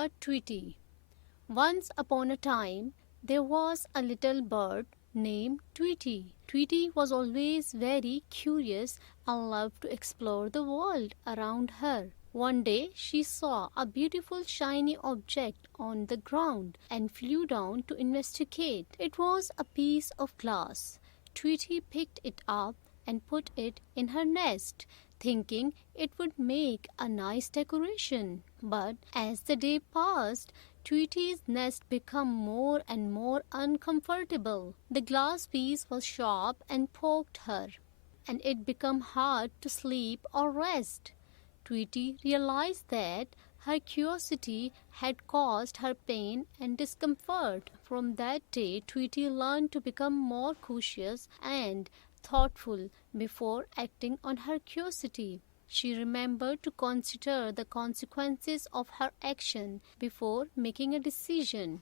Dear Tweety, once upon a time there was a little bird named Tweety. Tweety was always very curious and loved to explore the world around her. One day she saw a beautiful shiny object on the ground and flew down to investigate. It was a piece of glass. Tweety picked it up and put it in her nest, thinking it would make a nice decoration. But as the day passed, Tweety's nest became more and more uncomfortable. The glass piece was sharp and poked her, and it became hard to sleep or rest. Tweety realized that her curiosity had caused her pain and discomfort. From that day, Tweety learned to become more cautious and thoughtful before acting on her curiosity. She remembered to consider the consequences of her action before making a decision.